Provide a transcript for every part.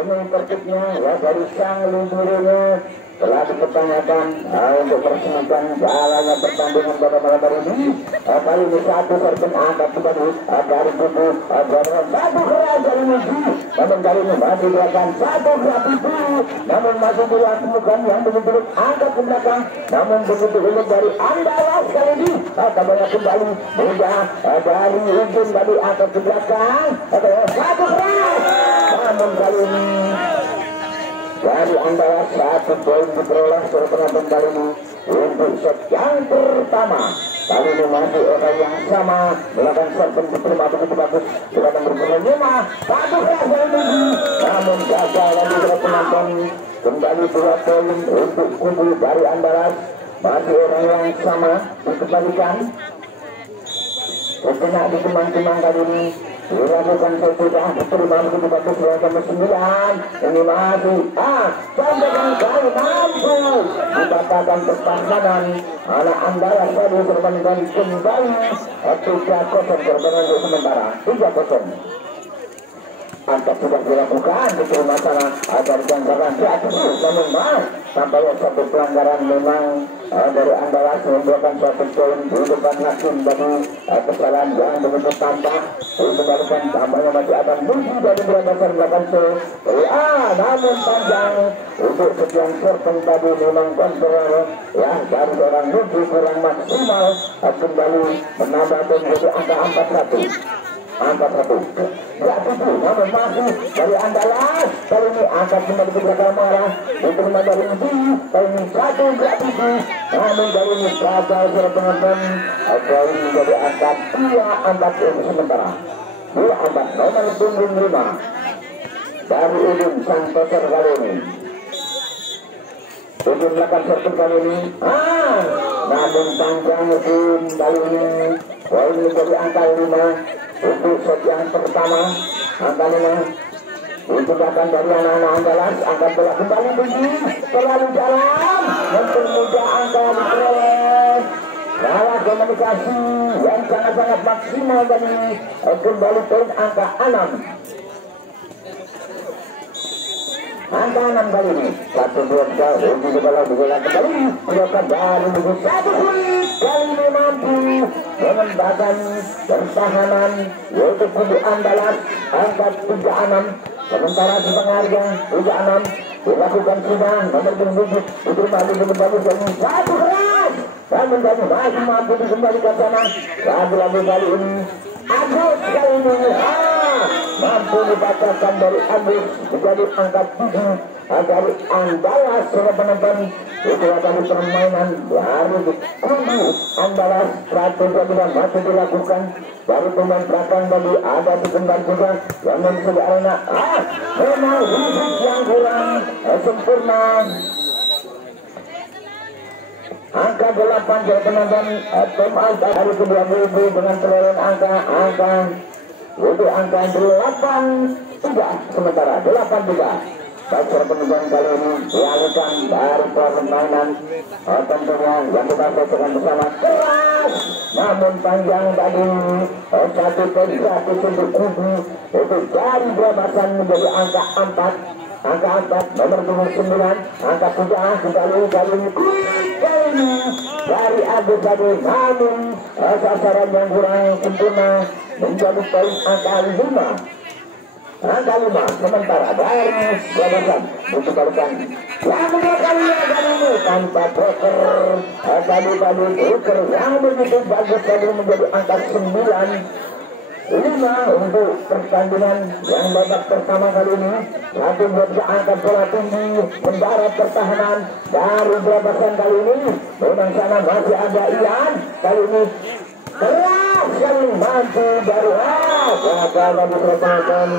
Ini tertibnya ya dari sang lumpurnya telah dipertanyakan untuk meresmikan jalannya pertandingan pada malam hari ini. Kali ini satu serpen angkat tadi dari kubu Jawa satu keras dari Muji, namun kali ini masih dilakukan satu gerak itu, namun masih dilakukan yang begitu angkat ke belakang, namun begitu unik dari Andalas kali ini kabarnya kembali mudah dari ujung tadi angkat ke belakang satu keras, namun kali ini dari Andalas satu poin diperoleh seluruh penonton kali ini untuk set yang pertama. Kali ini masih orang yang sama melakukan serpen diterima begitu bagus sudah berperan 5 satu keras dari Muji, namun gagal lagi seluruh penonton. Kembali 2 poin untuk kubu dari Andalas, masih orang yang sama dikembalikan. Kena di kemang-kemang kali ini dilakukan sesudah diterima begitu bagus nomor 9. Ini masih sampai kali mampu dikatakan pertahanan anak Andalas tadi terbangkan kembali 3-0 korban untuk sementara 3-0. Angkat sudah dilakukan diterima sana agar pelanggaran jatuh, namun sampai satu pelanggaran memang dari Andalas membuatkan suatu poin di depan hakim bagi kesalahan yang begitu tampak. Dikembalikan tambahnya masih akan Muji dari berdasar belakang namun panjang untuk sekian serpen tadi memang kontrol ya dari orang Muji kurang maksimal, kembali menambah menjadi angka 4-1. Angkat satu, namun masih dari Andalas kali ini angkat kembali ke belakang marah diterima dari Muji kali ini 1-7, namun kali ini gagal secara penonton kali ini menjadi angkat 2-4 untuk sementara 2-4 nomor punggung 5 dari Udin sang peser kali ini. Udin melakukan serpen kali ini namun panjang Udin kali ini poin menjadi angka 5 untuk set yang pertama. Angka 5 digunakan dari anak-anak Andalas. Angkat bola kembali Muji terlalu dalam, mempermudah angka diperoleh. Salah komunikasi yang sangat-sangat maksimal dari kembali poin angka 6. Angka 6 kali ini 1-2 Muji kembali bola kembali dilakukan dari Muji 1 kali ini mampu mengembangkan pertahanan yaitu kubu Andalas angkat 3-6, sementara di pengarga 3-6 dilakukan sudah nomor 7 diterima kembali dari 1 keras dan menjadi masih mampu dikembalikan sana lagu-lagu kali ini Agus kali ini mampu dibacakan dari Agus menjadi angka 7 dari Andalas. Seluruh penonton itu tadi permainan dari kubu Andalas strategi yang masih dilakukan dari pemain belakang tadi ada dikembang juga yang menjadi arena memang hidup yang kurang sempurna. Angka 8 dari penonton pemain dari kedua kubu dengan perolehan angka untuk angka 8-3 sementara 8-3. Baca penonton kali ini dialihkan dari permainan tentunya yang kita saksikan bersama keras namun panjang tadi 1-1 untuk kubu itu dari bebasan menjadi angka 4. Angka 4 nomor 9 angka 3 kembali kali ini dari Agus tadi namun sasaran yang kurang sempurna menjadi poin angka 5. Angka 5 sementara dari bebasan dikembalikan yang kali ini tanpa poker tadi poker yang begitu bagus tadi menjadi angka 9-5 untuk pertandingan yang babak pertama kali ini. Satu bisa angkat bola tinggi mendarat pertahanan dari bebasan kali ini memang sana masih ada Ian kali ini keras yang mampu dari gagal lagi pertahanan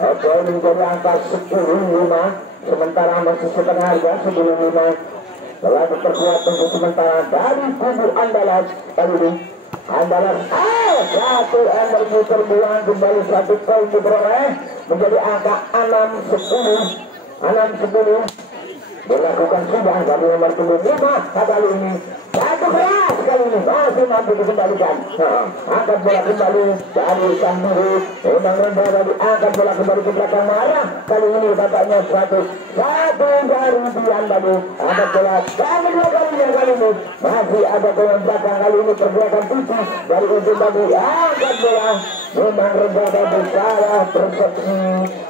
poin menjadi angka 10-5 sementara masih setengah harga 10-5 telah diperkuat untuk sementara dari kubu Andalas kali ini. Andalas satu energi terbuang kembali 1 poin diperoleh menjadi angka 6-10 dilakukan sudah dari nomor 5 kali ini 1 keras kali ini masih mampu dikembalikan. Angkat bola kembali dari sang murid. Memang rendah tadi angkat bola kembali ke belakang marah. Kali ini tampaknya satu dari Bian tadi. Angkat bola dan kedua kalinya kali ini masih ada bola belakang kali ini pergerakan tujuh dari ujung tadi. Angkat bola memang rendah tadi salah persepsi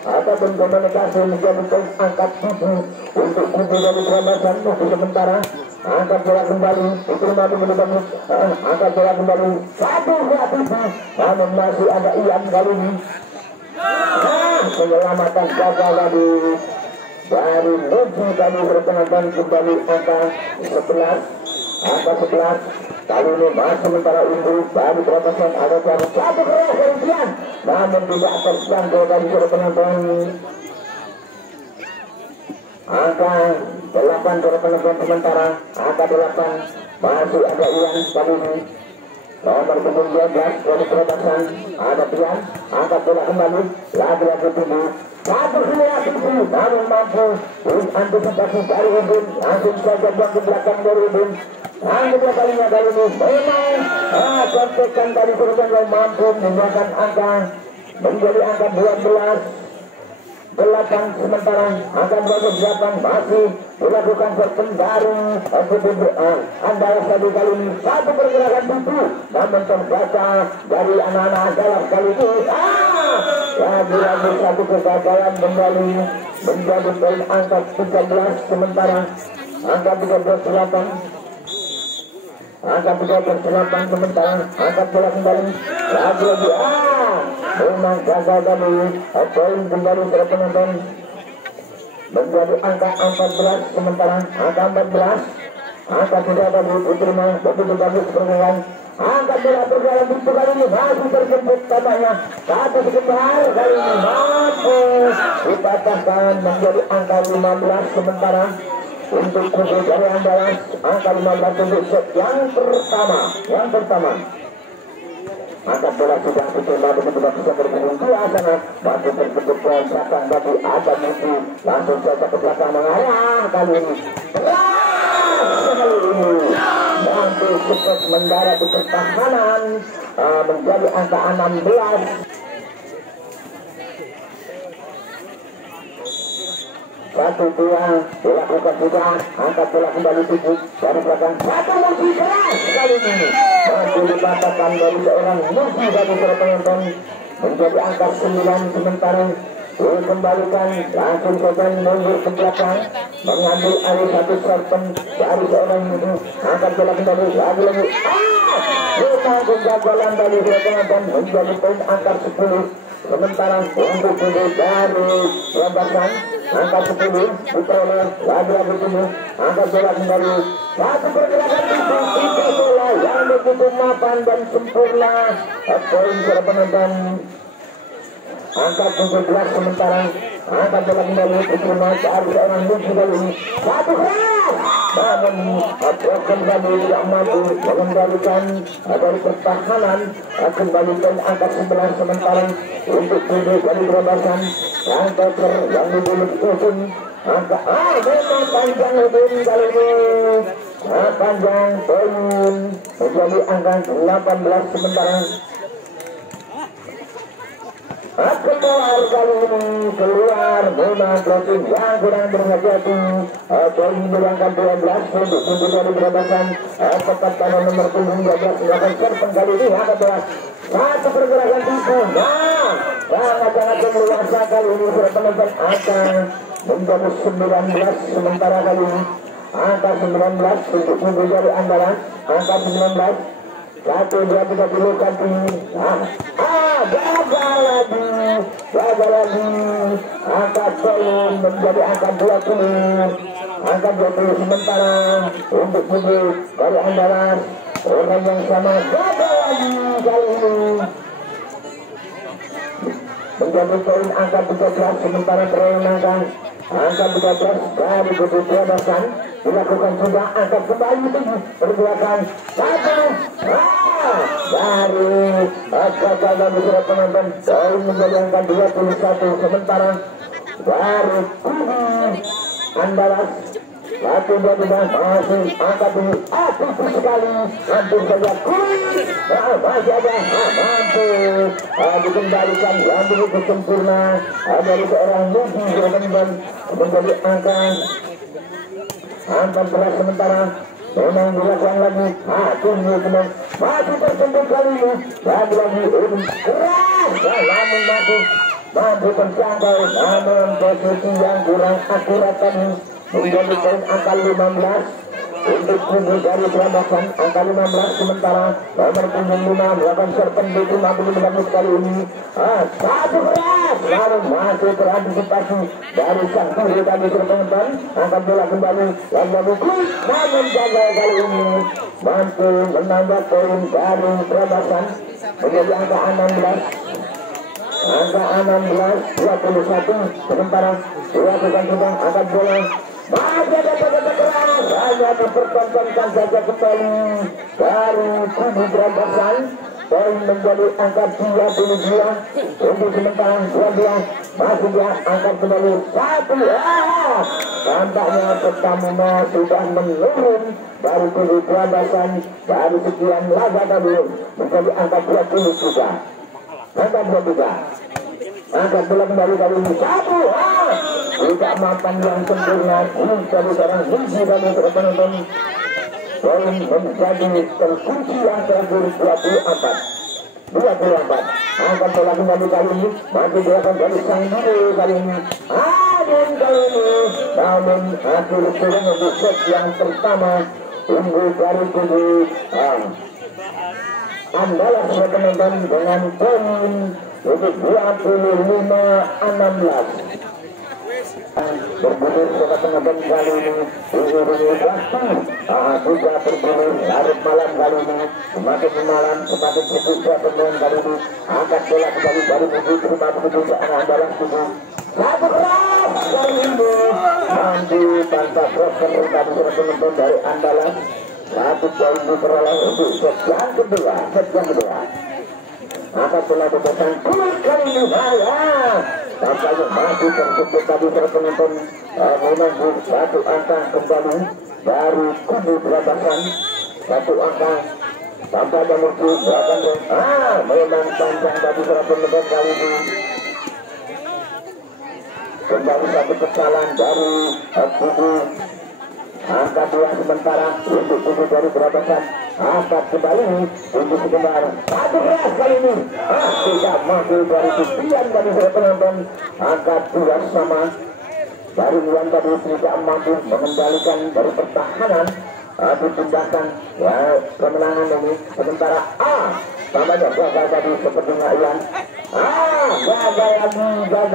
ataupun komunikasi menjadi angkat tujuh untuk kubu dari Keramasan untuk sementara. Angkat bola kembali itu 50 menit. Angkat bola kembali 1-2, namun masih ada Ian kali ini. Penyelamatan gagal tadi dari Nuji tadi berpenonton kembali angka 11. Angka 11 kali ini masih sementara unggul dari Keramasan. Ada satu keras dari Ian, namun tidak terjangkau dari berpenonton. Angka 8 berpenonton sementara. Angka 8 masih ada Ian kali ini. Nomor 12 dari Keramasan ada Ian. Angkat bola kembali lagi-lagi tinggi. Satu kreatif namun mampu antisipasi dari Udin. Langsung saja buang ke belakang dari Udin. Yang kedua kalinya kali ini memang kontekan dari Keramasan mampu meninggalkan angka menjadi angka 12. 8 sementara angka 28 masih dilakukan berpengaruh Andalas tadi kali ini satu pergerakan tubuh namun terbaca dari anak-anak Andalas kali ini lagi-lagi satu kegagalan kembali menjadi poin angka 13 sementara angka 13-8 angka 13-8 sementara angka bola kembali lagi-lagi memang gagal tadi poin kembali berpenonton menjadi angka 14 sementara angka 14 angka tidak tadi diterima begitu bagus permainan. Angka bola berjalan itu kali ini masih terjemput katanya satu sebentar kali ini mampu dipatahkan menjadi angka 15 sementara untuk kubu dari Andalas. Angka 15 untuk set yang pertama angkat bola sudah ditembak begitu bisa bergabung dua sana masih terjemput ke belakang tapi ada musuh langsung saja ke belakang mengarah kali ini mampu cepat mendarat di pertahanan menjadi angka 16. Satu dua dilakukan juga angkat bola kembali tujuh dari belakang satu musuh keras kali ini mampu dipatahkan dari seorang musuh dari penonton menjadi angka 9 sementara dikembalikan langsung saja mundur ke belakang mengambil alih satu serpen dari seorang musuh. Angkat bola kembali lagi-lagi memang kegagalan dari penonton menjadi poin angka 10 sementara untuk kubu dari Keramasan angka 10 diperoleh lagi-lagi tubuh. Angkat bola kembali satu pergerakan itu bola yang begitu mapan dan sempurna poin para penonton angka 17 sementara angkat bola kembali diterima dari seorang musuh kali ini satu keras namun kembali tidak mampu mengendalikan dari pertahanan kembalikan angka 11 sementara untuk kubu dari Keramasan angka yang dibunuh ujung angka memang panjang Udin kali ini panjang poin menjadi angka 18 sementara keluar kali ini keluar memang closing yang kurang berhati-hati poin berangka 12 untuk kubu dari Keramasan tepat pada nomor 12 melakukan serpen kali ini angka 12 satu pergerakan tubuh sangat-sangat meluasa kali ini para penonton akan menjadi 19 sementara kali ini angka 19 untuk kubu dari Andalas angka 19 satu dua tiga dilakukan gagal lagi angka poin menjadi angka 20 angka 20 sementara untuk kubu dari Andalas orang yang sama gagal lagi kali ini menjadi poin angka 13 sementara termenangkan angka 13 dari kubu Keramasan dilakukan juga angkat kembali tinggi pergerakan satu dari gagal dan beberapa penonton poin menjadi angka 21 sementara dari kubu Andalas Satu dua tiga masih angkat dulu. Aktif sekali. Hampir saja kulit. Masih ada mampu dikembalikan yang begitu sempurna dari seorang Mugi teman-teman menjadi angka 14 sementara. Memang dilakukan lagi. Tunggu teman. Masih tersentuh kali ini. Lagi-lagi keras. Namun mampu terjangkau. Namun posisi yang kurang akurat tadi menjadi poin angka 15 untuk kubu dari Prabasan. Angka 15 sementara nomor punggung 5 melakukan serpen di 50 bagus kali ini. Satu keras lalu masih terantisipasi dari sang kiri tadi teman-teman. Angkat bola kembali lalu kuit namun gagal kali ini mampu menambah poin dari Prabasan menjadi angka 16. Angka 16 21 sementara dilakukan sedang angkat bola. Masih ada pada keras hanya dipertontonkan saja kembali dari kubu Prabasan. Poin menjadi angka 32 untuk sementara 12 masih dia angkat kembali 1. Tampaknya Pertamina sudah menurun dari kubu Prabasan dari sekian laga tadi menjadi angka 23. Angka 23. Angkat bola kembali kali ini 1. Tidak mapan yang sempurna dari seorang Mugi dan untuk penonton. Poin menjadi terkunci yang terakhir 24. Angkat bola kembali kali ini masih dilakukan dari sang dulu kali ini. Kali ini namun akhir turun untuk set yang pertama unggul dari kubu Andalas penonton dengan poin untuk 25-16. Bergulir pada penonton kali ini diiringi waktu juga bergulir larut malam kali ini semakin malam semakin sejuk pemain kali ini. Angkat bola kembali dari Mugi terima begitu ke arah Andalas tubuh. Satu keras kali ini mampu tanpa crossing tadi penonton dari Andalas. Satu poin diperoleh untuk set yang kedua. Angkat bola bebasan kulit kali ini tampaknya masih tersebut tadi penonton menunggu satu angka kembali dari kubu Prabasan. Satu angka tampaknya muncul belakang memang panjang tadi penonton kali ini. Kembali satu kesalahan dari kubu angka 2 sementara untuk kubu dari Prabasan. Angkat kembali untuk sebentar. Satu keras kali ini tidak mampu dari kepian dari penonton. Angkat 2 sama dari Iwan tadi tidak mampu mengendalikan dari pertahanan tindakan kemenangan ini. Sementara tambahnya gagal tadi sepertinya Iwan. Gagal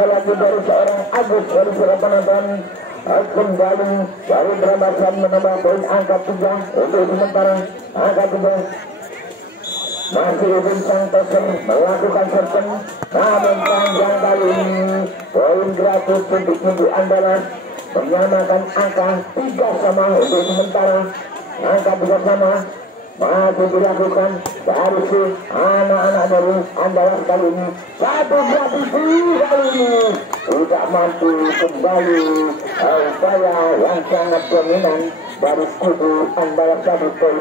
lagi dari seorang Agus dari seorang penonton. Kembali dari Prabasan menambah poin angka 3 untuk sementara. Angka 3 masih Ibn Santoso melakukan serpen namun panjang kali ini poin gratis untuk kubu Andalas menyamakan angka 3 sama untuk sementara. Angka 3 sama masih dilakukan dari si anak-anak dari Andalas kali ini. Satu gratis kali ini tidak mampu kembali upaya yang sangat dominan dari kubu Andalas tadi poin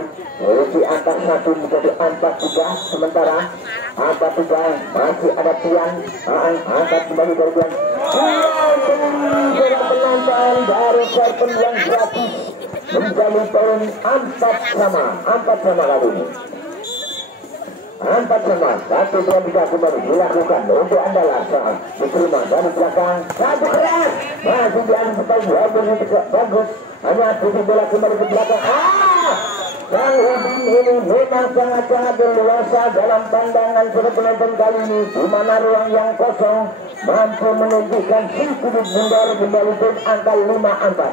di angka 1 menjadi angka 3 sementara. Angka 3 masih ada Tian. Angkat kembali dari Tian. Penonton dari serpen yang gratis menjadi poin 4 sama kali ini. 4 sama. 1, 2, 3 kembali dilakukan untuk Andalas. Diterima dari belakang. Satu keras masih diantisipasi bagus. Hanya tujuh bola kembali ke belakang. Sang Udin ini memang sangat-sangat leluasa dalam pandangan para penonton kali ini, di mana ruang yang kosong mampu menunjukkan si kudus mundur kembali ke angka 5-4.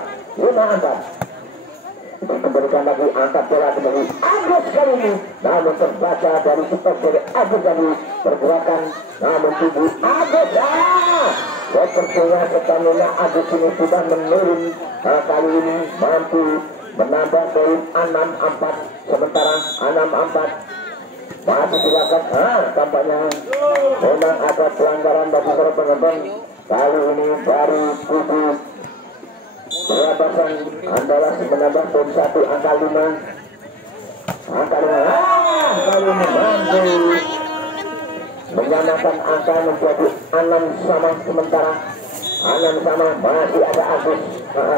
Dikembalikan lagi angkat bola kembali Agus kali ini, namun terbaca dari super dari Agus tadi pergerakan, namun tubuh Agus sepertinya stamina Agus ini sudah menurun. Kali ini mampu menambah poin 6-4 sementara 6-4 masih silakan. Tampaknya memang ada pelanggaran bagi para penonton kali ini dari kubu Perabasan Andalas menambah poin 1 angka 5. Angka 5 mampu menyamakan angka menjadi 6 sama sementara. 6 sama masih ada Agus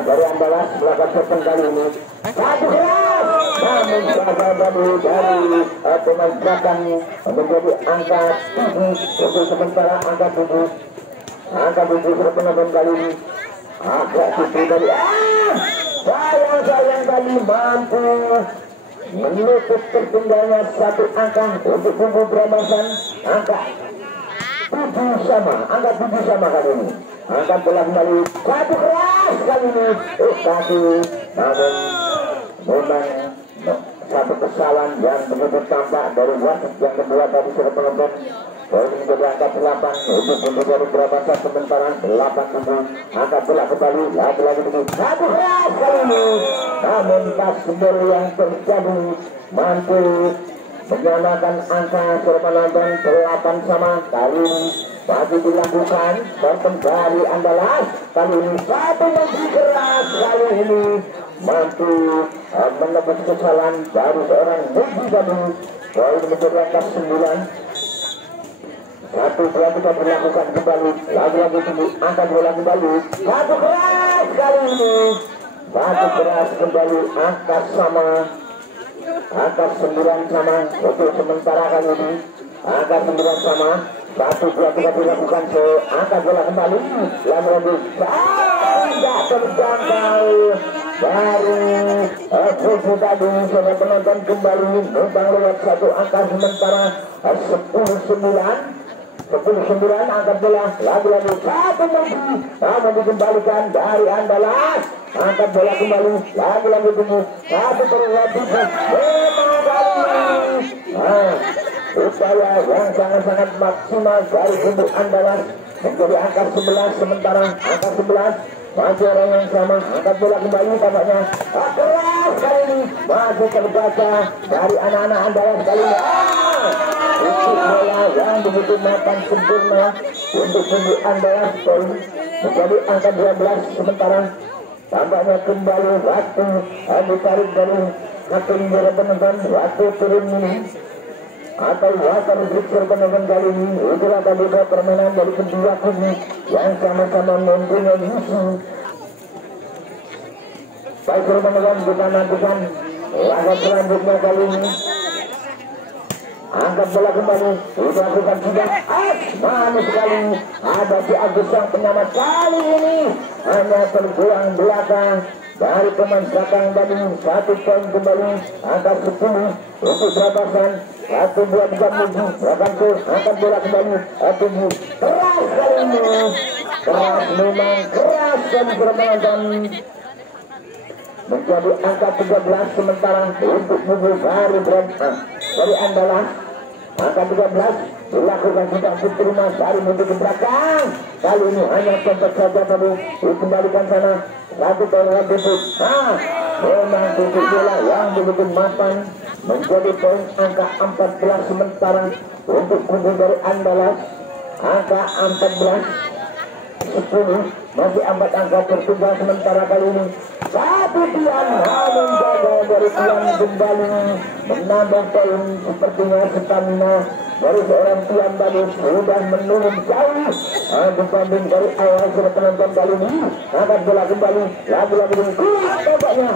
dari Andalas melakukan setting kali ini. Satu keras namun gagal dari pemain belakang menjadi angka 7 untuk sementara angka 7. Angka 7 sudah penonton kali ini agak sulit dari sayang kali mampu menutup tertinggalnya 1 angka untuk kubu Brabasan. Angka 7 sama, angka 7 sama kali ini. Angkat bola kembali, satu keras kali ini. Satu, namun memang satu kesalahan yang begitu tampak dari wasit yang kedua tadi sudah penonton. Poin menjadi angka 8 untuk dari Brabasan sementara 8-7. Angkat bola kembali, lagi-lagi begini. Satu keras kali ini. Namun pas gol yang terjadi mampu menyamakan angka sudah penonton 8 sama kali ini. Masih dilakukan dari Andalas kali ini satu lagi keras kali ini mampu menebus kesalahan dari seorang Muji tadi. Poin menjadi angka 9. Satu bola kita berlakukan kembali lagi-lagi tinggi angkat bola kembali satu keras kali ini. Satu keras kembali angka sama, angka 9 sama untuk sementara kali ini. Angka 9 sama. Satu dua tiga dilakukan angkat bola kembali lagi-lagi tidak terjangkau baru Muji tadi sudah penonton kembali numpang lewat 1 angka sementara 10-9 angkat bola lagi-lagi satu lagi namun dikembalikan dari Andalas. Angkat bola kembali lagi-lagi tunggu satu terlebih memang upaya yang sangat-sangat maksimal dari kubu Andalas menjadi angka 11 sementara angka 11 masih orang yang sama. Angkat bola kembali tampaknya keras kali ini masih terbaca dari anak-anak Andalas kali ini. Untuk bola yang begitu mapan sempurna untuk kubu Andalas poin menjadi angka 12 sementara. Tampaknya kembali waktu ditarik dari hakim dari penonton waktu turun ini atau water fixer penonton kali ini. Itulah tadi permainan dari kedua kubu yang sama-sama mempunyai musuh. Baik penonton, kita nantikan laga selanjutnya kali ini. Angkat bola kembali dilakukan sudah manis sekali ada di Agus yang penyelamat kali ini hanya tergulang belakang dari pemain belakang tadi. 1 poin kembali angka 10 untuk Brabasan. 1-2-3 Muji belakang tuh angkat bola kembali 7 keras kali ini. Keras memang keras dan penonton menjadi angka 13 sementara untuk Muji baru dari Andalas. Angka 13 dilakukan sudah diterima dari Muji ke belakang. Kali ini hanya contoh saja tadi dikembalikan sana 1 poin lebih. Memang titik bola yang begitu mapan menjadi poin angka 14 sementara untuk kubu dari Andalas. Angka 14 10 masih ambat angka tertunggal sementara kali ini. Satu tiang namun gagal dari tiang kembali menambah poin. Sepertinya stamina dari seorang tiang tadi sudah menurun jauh dibanding dari awal sudah penonton kali ini. Angkat bola kembali lagi-lagi kuat tampaknya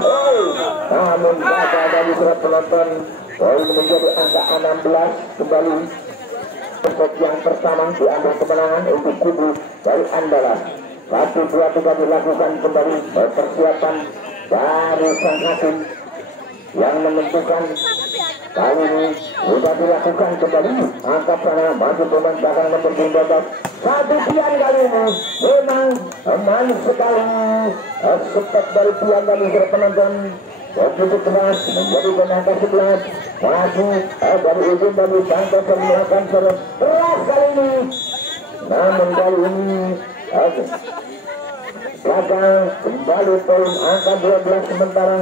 namun gagal dari surat penonton. Poin menjadi angka 16 kembali. Set yang pertama diambil kemenangan untuk kubu dari Andalas. 1-2-3 dilakukan kembali persiapan dari sang hakim yang menentukan. Kali ini sudah dilakukan kembali angkat sana masuk pemain belakang nomor 12. 1 tiang kali ini memang manis sekali sepak dari tiang kali sudah penonton. Begitu keras menjadi penangka 11 maju dari ujung dari bangkai melakukan serang keras kali ini. Namun kali ini gagal kembali poin angka 12 sementara.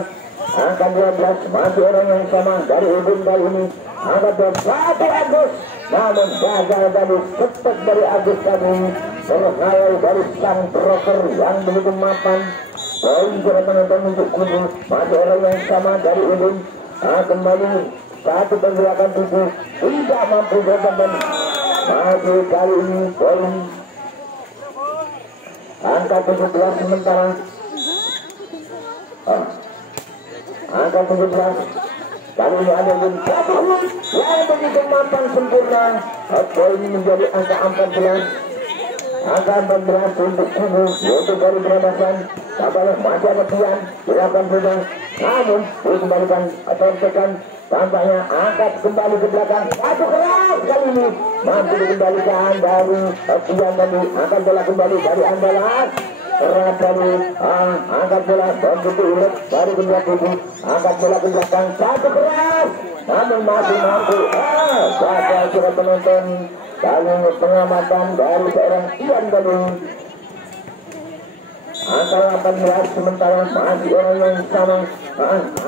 Angka 12 masih orang yang sama dari ujung kali ini. Angka 21 Agus namun gagal dari cepat dari Agus tadi. Berkhayal dari sang broker yang begitu mapan poin para penonton untuk kubu masih orang yang sama dari Udin. Kembali satu pergerakan tubuh tidak mampu bertahan. Masih kali ini poin angka 17 sementara. Angka 17 kali ini ada yang begitu matang sempurna. Poin menjadi angka 14. Angka 14 untuk kubu yaitu dari Bramasan. Tampaknya masih ada Pian dilakukan sudah, namun dikembalikan atau tekan. Tampaknya angkat kembali ke belakang. Satu keras kali ini mampu dikembalikan dari Pian tadi. Angkat bola kembali dari Andalas. Keras kali angkat bola begitu ulet baru kedua kubu. Angkat bola ke belakang. Satu keras namun masih mampu. Baca surat penonton kali pengamatan dari seorang Ian tadi. Angka 18 sementara masih orang yang sama.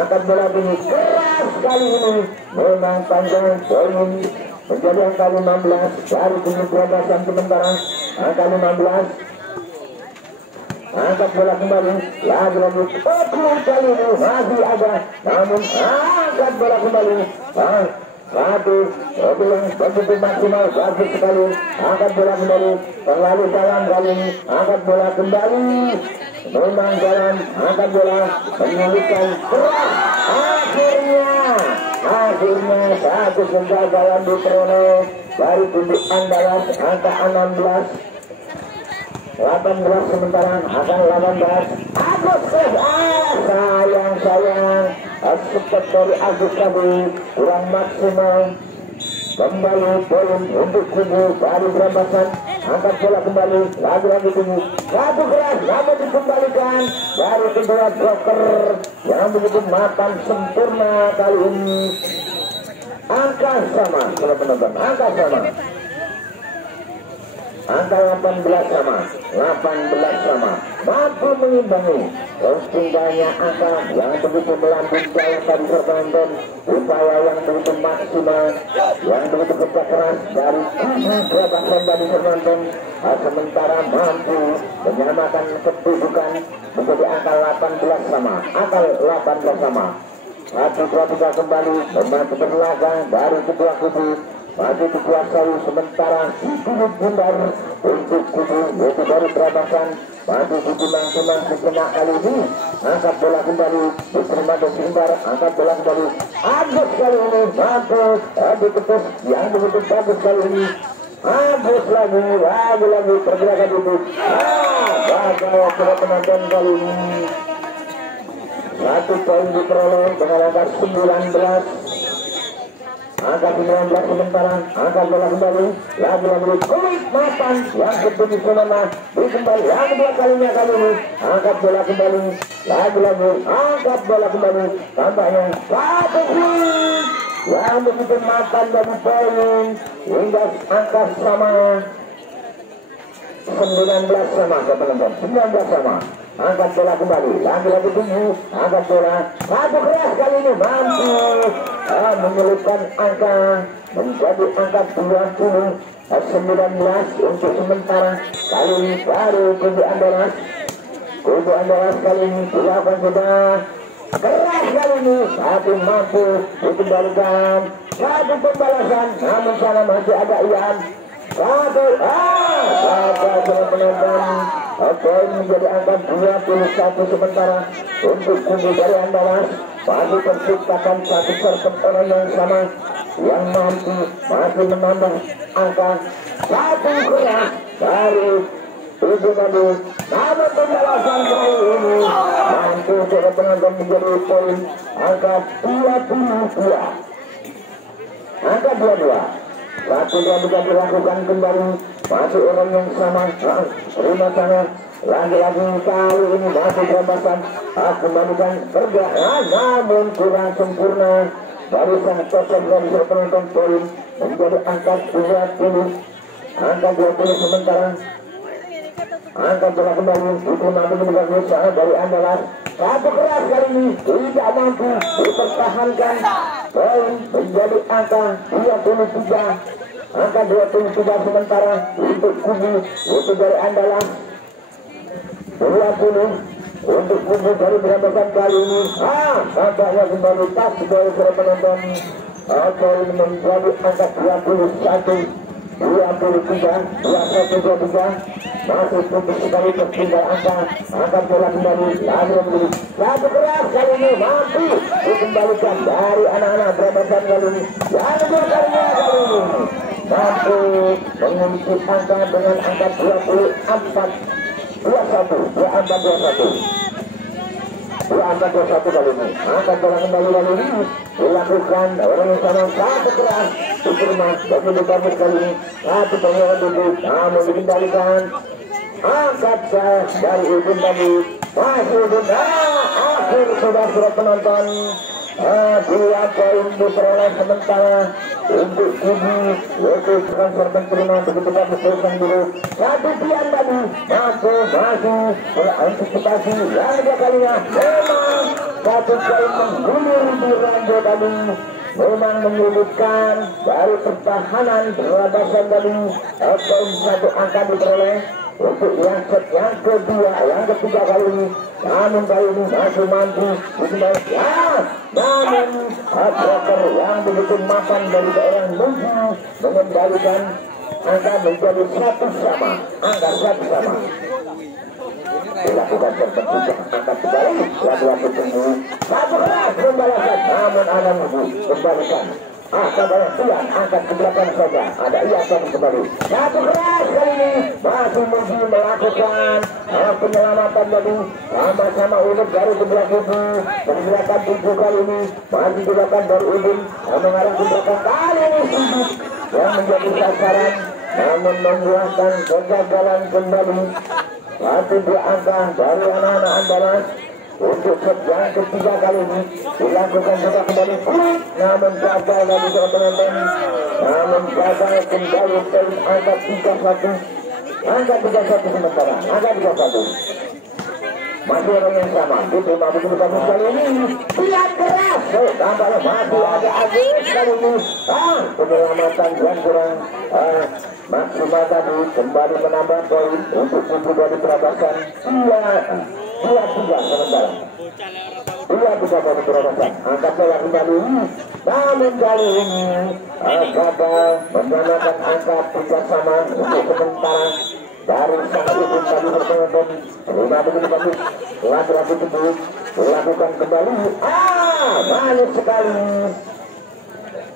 Angkat bola ini keras kali ini memang panjang. Poin menjadi angka 15 dari penyebrangan sementara. Angka 15. Angkat bola kembali lagi-lagi kali ini masih ada, namun angkat bola kembali. Satu yang begitu maksimal, bagus sekali. Angkat bola kembali, terlalu dalam kali ini. Angkat bola kembali, memang dalam. Angkat bola menyulitkan keras. Akhirnya satu kegagalan diperoleh dari kubu Andalas. Angka 16 18 sementara akan 18. Agus sayang support dari Agus tadi kurang maksimal. Kembali poin untuk kubu dari Bramasan. Angkat bola kembali lagi-lagi tinggi. Satu keras namun dikembalikan dari kedua bloker yang begitu matang sempurna kali ini. Angka sama kalau penonton, angka sama. Angka 18 sama, 18 sama, mampu mengimbangi. Terus tinggalnya angka yang begitu melambung jauh tadi penonton. Upaya yang begitu maksimal, yang begitu kerja keras dari Bramasan tadi penonton. Sementara mampu menyamakan kedudukan menjadi angka 18 sama, angka 18 sama. 1-2-3 kembali membantu berlaga dari kedua kubu. Masih dikuasai sementara hidup bundar untuk kubu yaitu dari Bramasan. Masih ditimang-timang sejenak kali ini. Angkat bola kembali diterima dan sehindar. Angkat bola kembali Agus kali ini mampu diketus yang begitu bagus kali ini. Agus lagi pergerakan itu. Bakal sudah penonton kali ini. Satu poin diperoleh dengan angka 19. Angka 19 sementara. Angkat bola kembali lagi-lagi kulit matang yang begitu semena dikembali yang kedua kalinya kali ini. Angkat bola kembali lagi-lagi. Angkat bola kembali tampaknya satu poin yang begitu matang dari poin hingga angka sama 19 sama teman-teman. 19 sama. Angkat bola kembali lagi-lagi tinggi. Angkat bola satu keras kali ini mampu menyelipkan angka menjadi angka 20 19 untuk sementara. Kali ini baru kubu Andalas kali ini dilakukan sudah keras kali ini. Satu mampu dikembalikan. Satu pembalasan namun sana masih ada Ian. Satu penonton. Poin menjadi angka 21 sementara untuk kubu dari Andalas. Masih terciptakan satu orang yang sama yang mampu masih menambah angka satu keras dari Ibu tadi. Namun pembalasan kali ini mampu sudah penonton menjadi poin angka 22. Angka 22. Satu yang bisa dilakukan kembali. Masih orang yang sama. Terima sana. Lagi-lagi kali ini masih Bramasan. Kembalikan kerja. Namun kurang sempurna. Dari sang tokoh dari penonton poin menjadi angka 20. Angka 20 sementara. Angka bola kembali. Itu mampu meninggalkan usaha dari Andalas. Satu keras kali ini tidak mampu dipertahankan. Poin menjadi angka 23. Angka 23 sementara untuk kubu itu dari Andalas. 20 untuk kubu dari Brabasan kali ini. Nampaknya kembali tas dari para penonton. Poin menjadi angka 21, 23, 21, 23. Masih untuk sekali tertinggal angka bola kembali lagi menjadi satu keras kali ini mampu dikembalikan dari anak-anak Brabasan kali ini. Yang kedua kalinya kali ini mampu mengisi angka dengan angka 24, 21, 21 kali ini. Angkat bola kembali kali ini dilakukan orang yang sama satu keras diterima bagi Lukaku kali ini. Satu penyewa duduk namun dikendalikan. Angkat dari Udin tadi masih Udin. Akhir sudah penonton. 2 poin diperoleh sementara untuk kubu yaitu transfer penerima begitu bagus terusan dulu. Satu tiang tadi masih antisipasi yang kedua kalinya memang satu poin menggulir di Rambo tadi memang menyulitkan dari pertahanan Brabasan tadi. Poin satu angka diperoleh untuk yang kedua, yang ketiga kali ini. Namun kali ini masih mampu namun broker yang begitu mapan dari daerah Lugu mengendalikan angka menjadi 1 sama, angka 1 sama. Dilakukan terbentuk angka kembali lagi tunggu satu keras pembalasan namun ada Lugu kembalikan. Saudara Tian angkat ke belakang saja. Ada Iasan kembali. Satu keras kali ini masih mungkin melakukan penyelamatan tadi. Sama-sama Udin dari sebelah kubu. Pergerakan tujuh kali ini masih dilakukan dari Udin mengarah ke belakang kali ini sudut yang menjadi sasaran namun membuahkan kegagalan kembali. Satu dua angka dari anak-anak Andalas. Untuk set yang ketiga kali ini dilakukan juga kembali namun gagal dari para penonton. Namun gagal kembali poin angka 31. Angka 31 sementara. Angka 31. Masih orang yang sama. Diterima begitu bagus kali ini. Tiang keras. Tampaknya masih ada Agus kali ini. Penyelamatan yang kurang maksimal tadi kembali menambah poin untuk kubu dari Brabasan. 2-3 sementara. 2-3 dari Brabasan. Angkat bola kembali. Namun kali ini gagal menambahkan angka 3 sama untuk sementara. Dari sang ibu tadi berpenonton. Terima begitu bagus. Lagi-lagi tubuh dilakukan kembali. Manis sekali.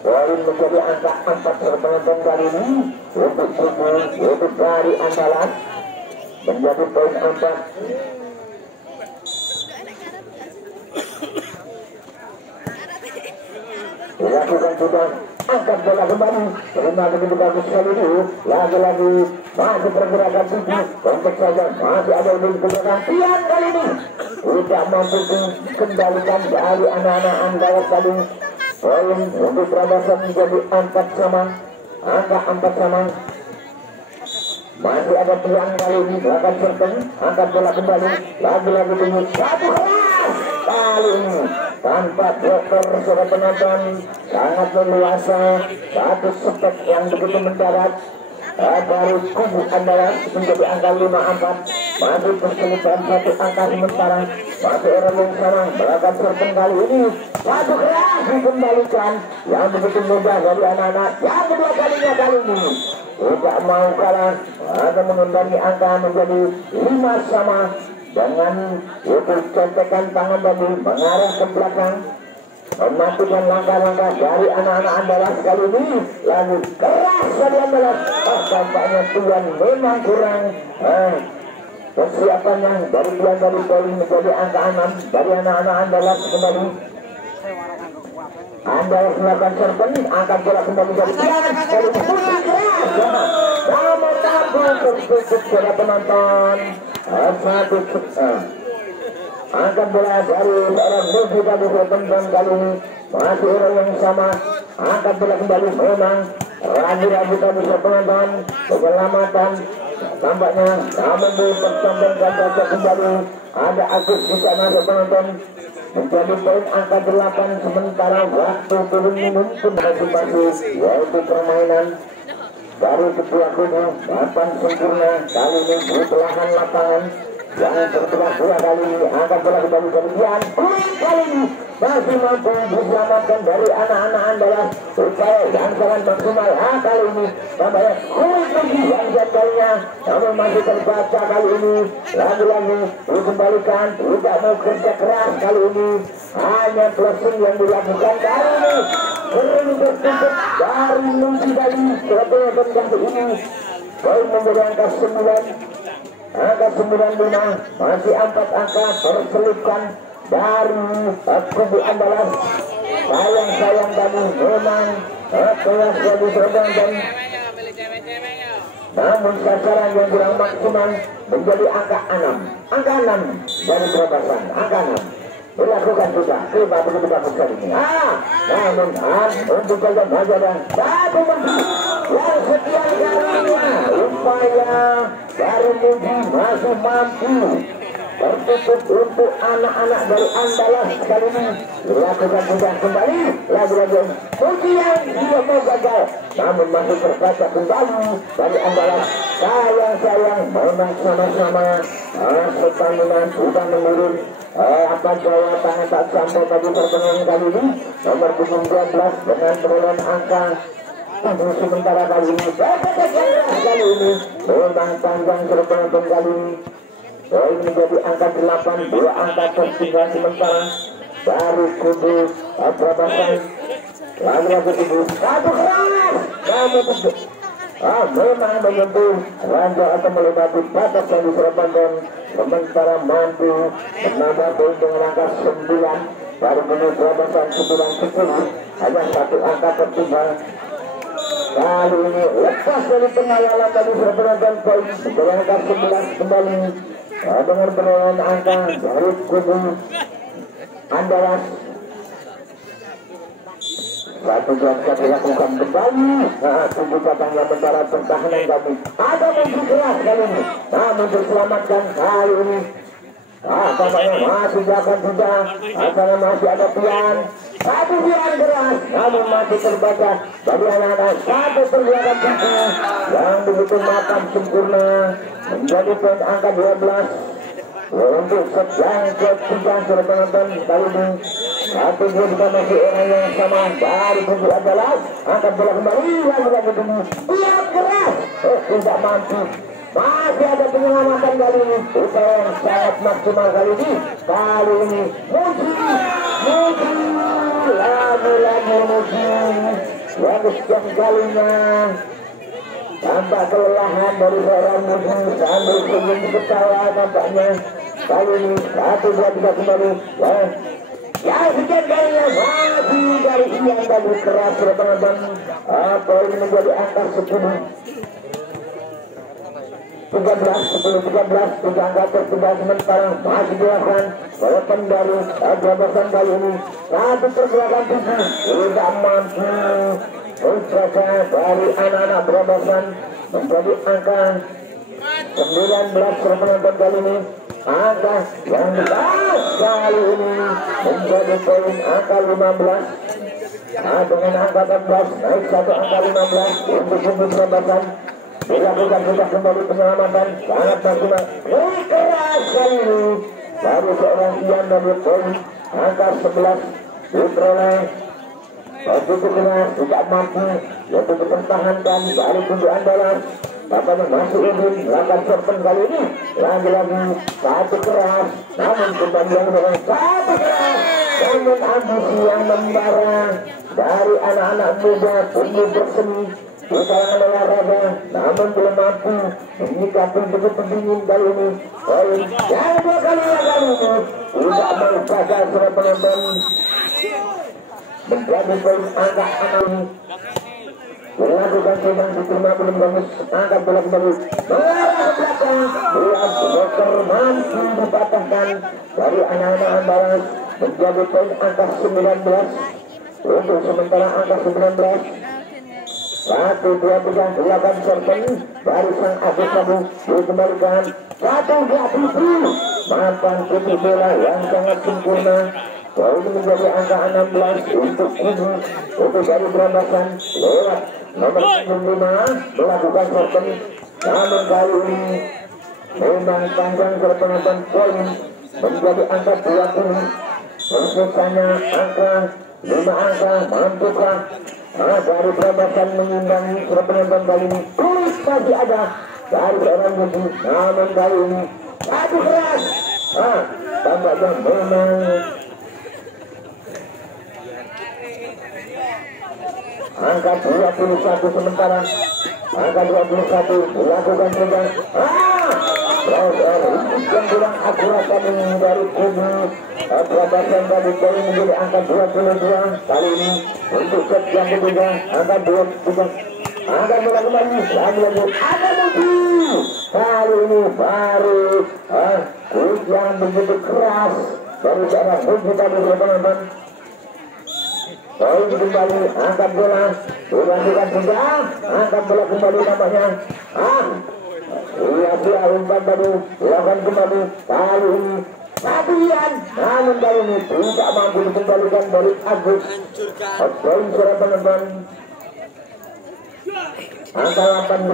Poin menjadi angka 4 berpenonton kali ini untuk kubu yaitu dari Andalas menjadi poin 4. Dilakukan sudah angkat bola kembali. Terima begitu bagus sekali ini. Lagi-lagi masih pergerakan tujuh. Kontek saja masih ada di belakang. Tiang kali ini tidak mampu dikendalikan dari anak-anak Andalas tadi. Poin untuk Brabasan menjadi 4 sama. Angka 4 sama. Masih ada peluang kali ini. Belakang serpen. Angkat bola kembali. Lagi-lagi tunggu. Satu keras. Kali ini tanpa dokter sudah penonton sangat leluasa. Satu spek yang begitu mendarat dari kubu Andalas menjadi angka 5-4. Masih kesulitan satu angka sementara. Masih orang yang sama melakukan serpen kali ini. Satu keras dikembalikan yang begitu mudah dari anak-anak. Yang kedua kalinya kali ini tidak mau kalah atau mengundangi angka menjadi 5 sama. Dengan itu contekan tangan tadi mengarah ke belakang mematikan langkah-langkah dari anak-anak Andalas kali ini. Lalu keras dari Andalas. Tampaknya Tuan memang kurang persiapannya dari Tuan dari poin menjadi angka 6 dari anak-anak Andalas kembali. Andalas melakukan serpen, angkat bola kembali dari Tuan. Kali ini keras. Nomor 6 tertutup para penonton. Satu angkat bola dari seorang Lugu tadi bertendang kali ini masih orang yang sama. Angkat bola kembali memang ragu-ragu tadi penonton penyelamatan tampaknya namun dipertandingkan saja kembali. Ada Agus di sana penonton menjadi poin angka 8 sementara waktu turun minum pun masih yaitu permainan dari kedua kubu. 8 sempurna kali ini di belahan lapangan yang terbelah dua kali ini angkat bola kembali kemudian kali ini masih mampu diselamatkan dari anak-anak andalan upaya yang sangat maksimal. Kali ini namanya kulit lagi yang jadinya namun masih terbaca kali ini lagi-lagi dikembalikan tidak mau kerja keras kali ini hanya closing yang dilakukan kali ini sering bertutup dari Muji tadi Surabaya dan ini poin menjadi angka 9. Angka 95 masih 4 angka terselipkan dari kubu andalan. Sayang kami memang kelas jadi terbang dan namun sasaran yang kurang maksimal menjadi angka 6. Angka 6 dari Probasan. Angka 6 dilakukan juga coba begitu bagus kali ini. Namun untuk jaga maju dan satu menteri yang sekian kalinya upaya dari Muji masih mampu tertutup untuk anak-anak dari andalan kali ini dilakukan juga kembali lagi-lagi Muji yang tidak mau gagal namun masih terbaca kembali dari andalan. Sayang memang sama-sama pertandingan sudah menurun. Apa jawaban tak sampai tadi pertandingan kali ini nomor 12 dengan perolehan angka sementara kali ini kali ini memang panjang penonton kali ini. Poin menjadi angka 8 dua angka tertinggal sementara dari kubu Probasan. Lagi-lagi kubu satu keras kamu memang menyentuh ranjau atau melewati batas yang diserapkan sementara mampu menambah poin dengan angka 9 baru menurut Probasan 9-10 hanya satu angka tertinggal. Kali ini lepas dari pengawalan tadi penonton poin dengan angka 11 kembali dengan perolehan angka dari kubu andalan. Satu jam dilakukan kembali. Tunggu datangnya bentara pertahanan kami. Ada musuh keras kali ini. Namun diselamatkan kali ini. Tampaknya masih akan juga. Karena masih ada pian. Satu pian keras. Namun masih terbaca dari anak-anak. Satu pergerakan buku yang begitu matang sempurna. Menjadi poin angka 12. Untuk sedang ketiga sudah penonton kali ini. Satu juga masih orang yang sama dari kubu adalah angkat bola kembali lagi dulu dia keras tidak mampu masih ada penyelamatan kali ini upaya yang sangat maksimal kali ini Muji lagi Muji yang setiap kalinya tampak kelelahan dari seorang Muji sambil senyum ketawa tampaknya kali ini 1-2-3 kembali ya sekian kalinya masih dari yang tadi keras penonton. Poin menjadi angka 10 13 angka tertinggal sementara masih dilakukan walaupun dari Probasan kali ini satu pergerakan tubuh tidak mampu menjaga dari anak-anak Probasan menjadi angka 19 penonton kali ini. Angka yang dibahas kali ini menjadi poin angka 15 dengan angka 14 naik satu angka 15 untuk kubu Probasan. Dilakukan sudah kembali penyelamatan sangat maksimal keras kali ini dari seorang Ian dari poin angka 11 diperoleh begitu keras tidak mampu yaitu dipertahankan dari kubu andalan. Tampaknya masih ingin melakukan serpen kali ini lagi-lagi satu keras namun kembali dengan satu keras dengan ambisi yang membara dari anak-anak muda penuh berseni di kalangan olahraga namun belum mampu menyikapi begitu dingin kali ini. Poin yang dua kali ini tidak mau gagal surat penonton menjadi poin angka 6. Melakukan coba diterima belum bagus angkat bola kembali mengarah ke belakang lihat dokter mampu dipatahkan dari anak-anak andalan menjadi poin angka 19 untuk sementara angka 19 1-2-3 dilakukan serpen dari sang Agus Sabu dikembalikan 1-2-7 mampan putih bola yang sangat sempurna. Poin menjadi angka 16 untuk kubu untuk dari Probasan lewat nomor 5 melakukan serpen namun kali ini memang panjang ke penonton poin menjadi angka 20. Persisanya angka 5 angka mampukah dari Brabasan mengimbangi ke penonton kali ini. Kulis masih ada dari seorang Budi, namun kali ini satu keras. Tampaknya memang angka 21 sementara. Angka 21 dilakukan juga. Yang kurang akurat tadi dari kubu Brabasan tadi poin menjadi angka 22 kali ini. Untuk set yang ketiga angka 23. Angka bola kembali lagi ada Budi. Kali ini baru hujan begitu keras dari seorang Budi tadi teman-teman. Poin kembali, angkat bola dilanjutkan juga, angkat bola kembali nampaknya. Iya umpan tadi dilakukan kembali kali ini Fabian, namun kali ini tidak mampu dikembalikan dari Agus. Poin sudah teman-teman. Angka 18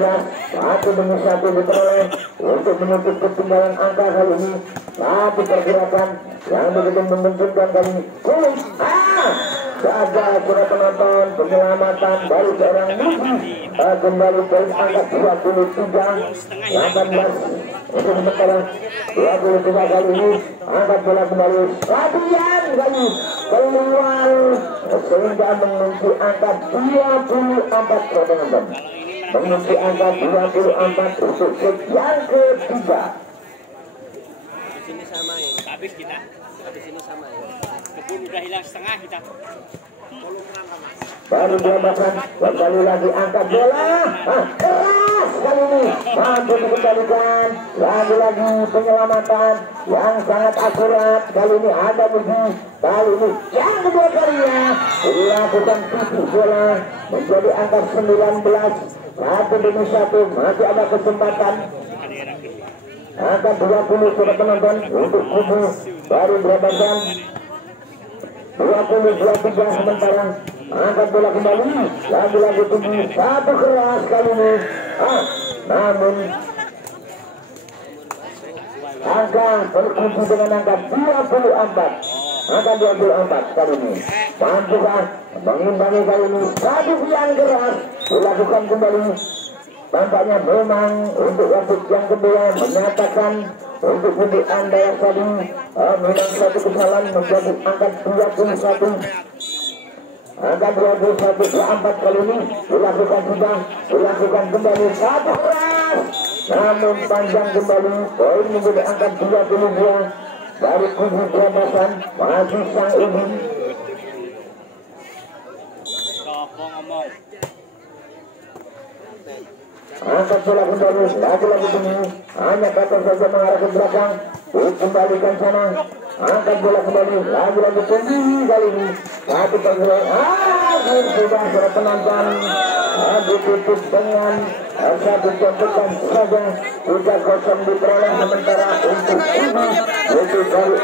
1-1 diperoleh untuk menutup ketinggalan angka kali ini. Satu pergerakan yang begitu menguntungkan kali ini. Gagal sudah penonton, penyelamatan dari seorang Budi. Kembali poin angka 23 18 untuk sementara 23 kali ini. Angkat bola kembali Fabian kali keluar sehingga mengunci angka 24 penonton. Mengunci angka 24 untuk set yang ketiga. Habis ini sama ya. Habis ini sama ya. Kebun udah hilang setengah kita. Baru Brabasan kembali lagi angkat bola. Keras kali ini mampu dikembalikan. Lagi-lagi penyelamatan yang sangat akurat. Kali ini ada Budi. Kali ini yang kedua kalinya dilakukan titik bola menjadi angka 19. 1-1 masih ada kesempatan. Angka 20 sudah penonton untuk kubu baru Brabasan. 20-23 sementara. Angkat bola kembali lagi-lagi tinggi. Satu keras kali ini. Namun angka berkunci dengan angka 24. Angka 24 kali ini. Mampukah mengimbangi kali ini? Satu yang keras dilakukan kembali. Tampaknya memang untuk wasit yang kedua menyatakan untuk Budi Anda yang tadi memang satu kesalahan menjadi angka 21. Angka 21 kali ini dilakukan kembali satu keras. Namun panjang kembali poin menjadi angka 22 dari kubu Brabasan masih sang ibu. Angkat bola kembali lagi-lagi tinggi. Hanya kata saja mengarah ke belakang. Dikembalikan sana. Angkat bola kembali lagi-lagi tinggi kali ini. Satu pergerakan. Sudah penonton ditutup dengan satu tembakan saja. 3-0 diperoleh sementara untuk ini. Itu dari